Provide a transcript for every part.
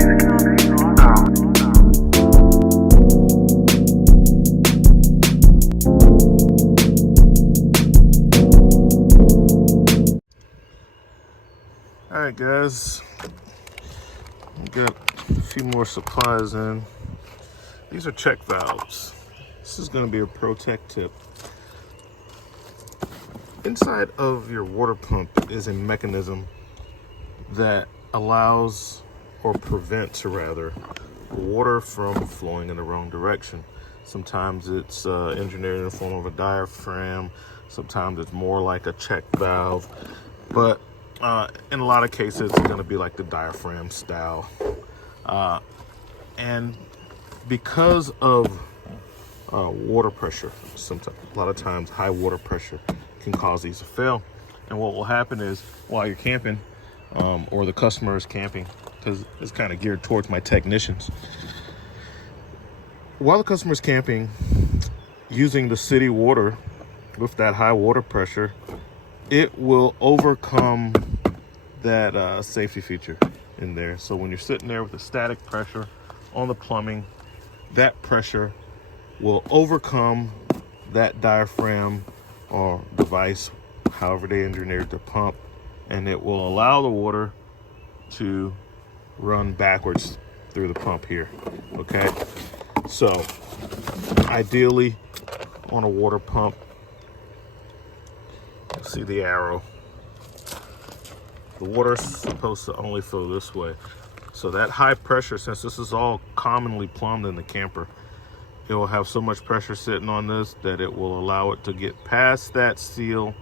All right, guys, got a few more supplies in. These are check valves. This is going to be a pro tech tip. Inside of your water pump is a mechanism that allows, or prevents rather, water from flowing in the wrong direction. Sometimes it's engineered in the form of a diaphragm. Sometimes it's more like a check valve. But in a lot of cases, it's going to be like the diaphragm style. And because of water pressure, sometimes, a lot of times high water pressure can cause these to fail. And what will happen is while you're camping, or the customer is camping, because it's kind of geared towards my technicians. While the customer is camping, using the city water with that high water pressure, it will overcome that safety feature in there. So when you're sitting there with the static pressure on the plumbing, that pressure will overcome that diaphragm or device, however they engineered the pump, and it will allow the water to run backwards through the pump here. Okay, so ideally on a water pump, see the arrow, the water's supposed to only flow this way. So that high pressure, since this is all commonly plumbed in the camper, it will have so much pressure sitting on this that it will allow it to get past that seal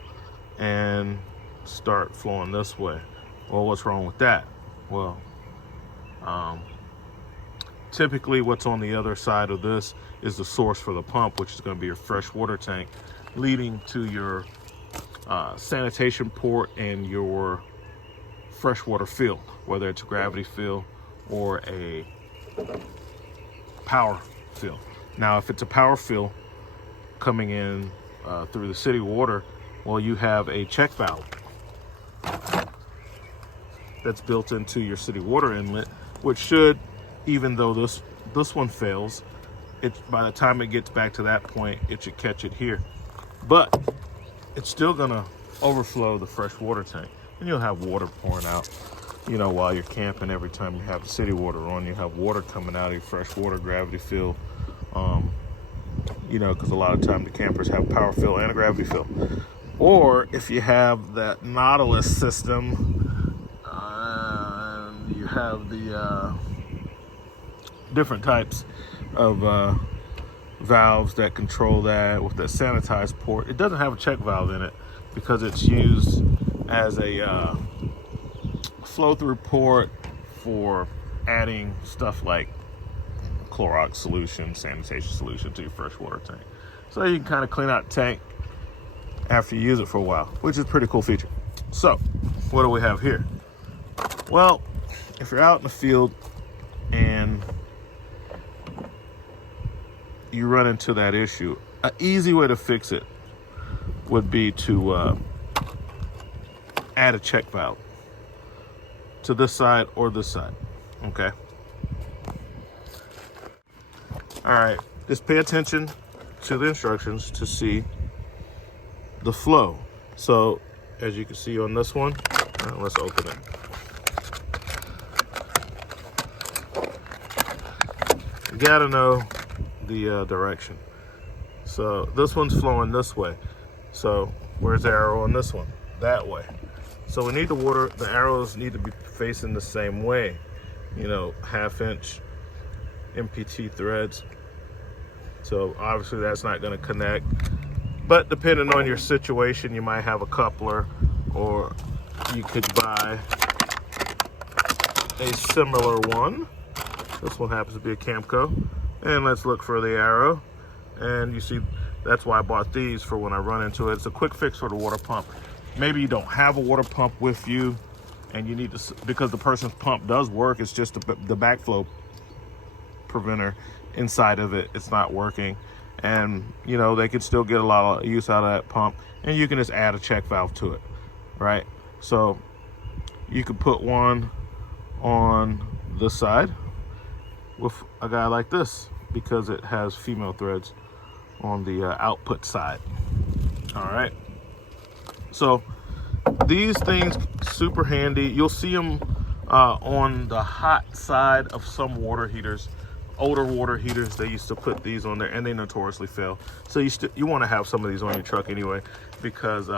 and start flowing this way. Well, what's wrong with that? Well, typically what's on the other side of this is the source for the pump, which is going to be your fresh water tank, leading to your sanitation port and your freshwater fill, whether it's a gravity fill or a power fill. Now, if it's a power fill coming in through the city water, well, you have a check valve that's built into your city water inlet, which should, even though this one fails, by the time it gets back to that point, it should catch it here. But it's still gonna overflow the fresh water tank, and you'll have water pouring out, while you're camping. Every time you have the city water on, you have water coming out of your fresh water gravity fill, because a lot of time the campers have power fill and a gravity fill. Or if you have that Nautilus system, you have the different types of valves that control that with that sanitized port. It doesn't have a check valve in it because it's used as a flow-through port for adding stuff like Clorox solution, sanitation solution to your freshwater tank. So you can kind of clean out the tank after you use it for a while, which is a pretty cool feature. So what do we have here? Well, if you're out in the field and you run into that issue, an easy way to fix it would be to add a check valve to this side or this side. Okay. All right, just pay attention to the instructions to see the flow. So as you can see on this one, let's open it. You gotta know the direction. So this one's flowing this way. So where's the arrow on this one? That way. So we need the arrows need to be facing the same way. 1/2-inch MPT threads. So obviously that's not going to connect. But depending on your situation, you might have a coupler, or you could buy a similar one. This one happens to be a Camco. And let's look for the arrow. And you see, that's why I bought these, for when I run into it. It's a quick fix for the water pump. Maybe you don't have a water pump with you and you need to, because the person's pump does work, it's just the backflow preventer inside of it, it's not working. And they could still get a lot of use out of that pump, and you can just add a check valve to it, right? So you could put one on this side with a guy like this because it has female threads on the output side. All right, so these things super handy. You'll see them on the hot side of some water heaters. Older water heaters, they used to put these on there, and they notoriously fail. So you want to have some of these on your truck anyway, because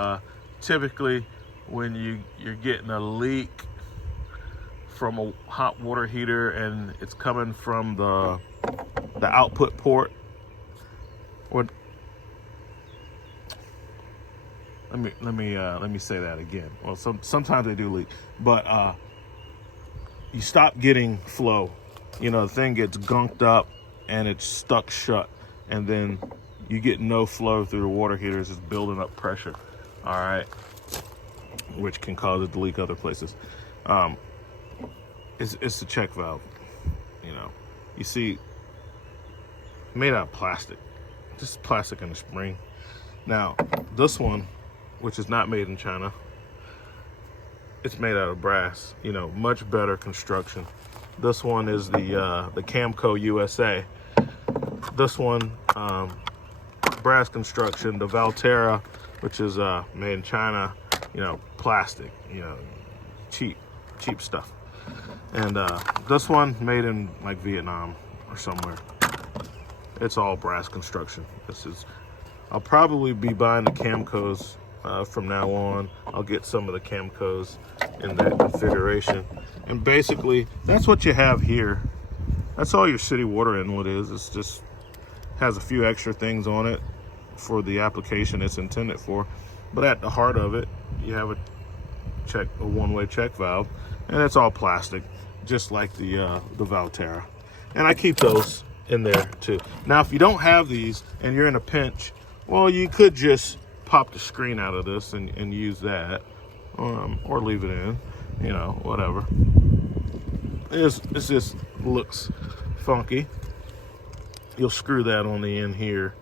typically when you're getting a leak from a hot water heater and it's coming from the output port, or let me say that again. Well, sometimes they do leak, but you stop getting flow. You know, the thing gets gunked up and it's stuck shut, and then you get no flow through the water heaters. It's building up pressure, all right, which can cause it to leak other places. It's the check valve. You know, you see, made out of plastic, just plastic in the spring. Now, this one, which is not made in China, it's made out of brass. You know, much better construction. This one is the Camco USA. This one, brass construction. The Valterra, which is made in China, you know, plastic, you know, cheap stuff. And this one made in like Vietnam or somewhere. It's all brass construction. I'll probably be buying the Camcos from now on. I'll get some of the Camcos in that configuration. And basically, that's what you have here. That's all your city water inlet is. It's just has a few extra things on it for the application it's intended for. But at the heart of it, you have a one-way check valve, and it's all plastic, just like the Valterra. And I keep those in there too. Now, if you don't have these and you're in a pinch, well, you could just pop the screen out of this and use that, or leave it in, you know, whatever. It just looks funky. You'll screw that on the end here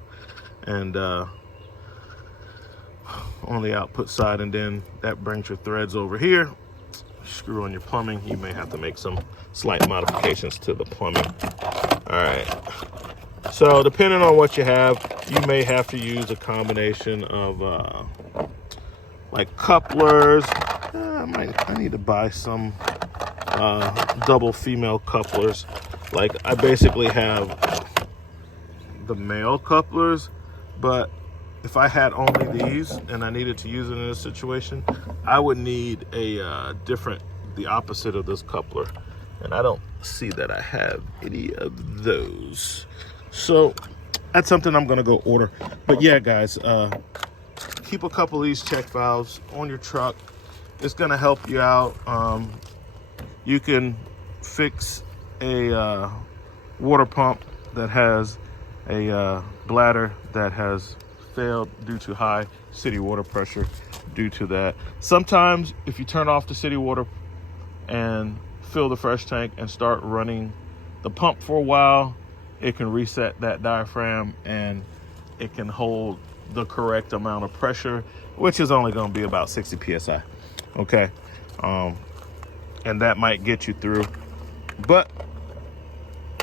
and on the output side, and then that brings your threads over here. Screw on your plumbing. You may have to make some slight modifications to the plumbing. All right, so depending on what you have, you may have to use a combination of like couplers. I need to buy some double female couplers. Like, I basically have the male couplers, but if I had only these and I needed to use it in this situation, I would need the opposite of this coupler. And I don't see that I have any of those. So that's something I'm gonna go order. But yeah, guys, keep a couple of these check valves on your truck. It's gonna help you out. You can fix a water pump that has a bladder that has failed due to high city water pressure due to that. Sometimes if you turn off the city water and fill the fresh tank and start running the pump for a while, it can reset that diaphragm and it can hold the correct amount of pressure, which is only going to be about 60 psi. Okay, and that might get you through, but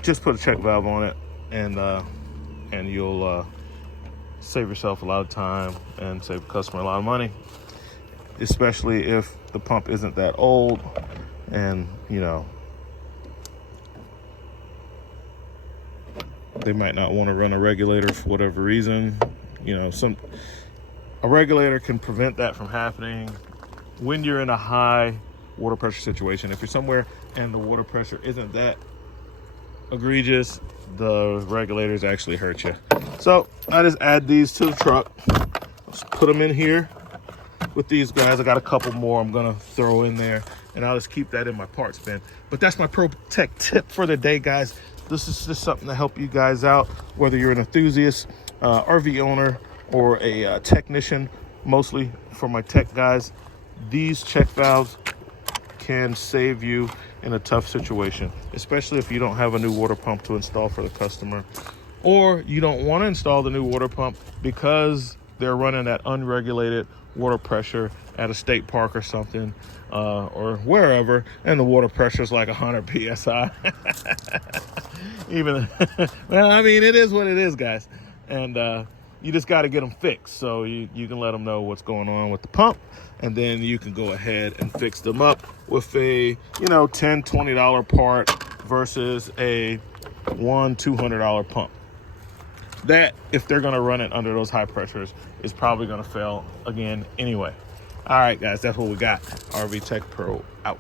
just put a check valve on it, and you'll save yourself a lot of time and save the customer a lot of money, especially if the pump isn't that old and, you know, they might not want to run a regulator for whatever reason. You know, a regulator can prevent that from happening when you're in a high water pressure situation. If you're somewhere and the water pressure isn't that egregious, the regulators actually hurt you. So I just add these to the truck. Let's put them in here with these guys. I got a couple more I'm gonna throw in there, and I'll just keep that in my parts bin. But that's my Pro Tech tip for the day, guys. This is just something to help you guys out, whether you're an enthusiast, RV owner, or a technician. Mostly for my tech guys, these check valves can save you in a tough situation, especially if you don't have a new water pump to install for the customer, or you don't want to install the new water pump because they're running that unregulated water pressure at a state park or something, or wherever, and the water pressure is like 100 psi. Even, well, I mean, it is what it is, guys. And you just got to get them fixed. So you can let them know what's going on with the pump, and then you can go ahead and fix them up with a, $10, $20 part versus a $200 pump. That, if they're going to run it under those high pressures, is probably going to fail again anyway. All right, guys, that's what we got. RV Tech Pro out.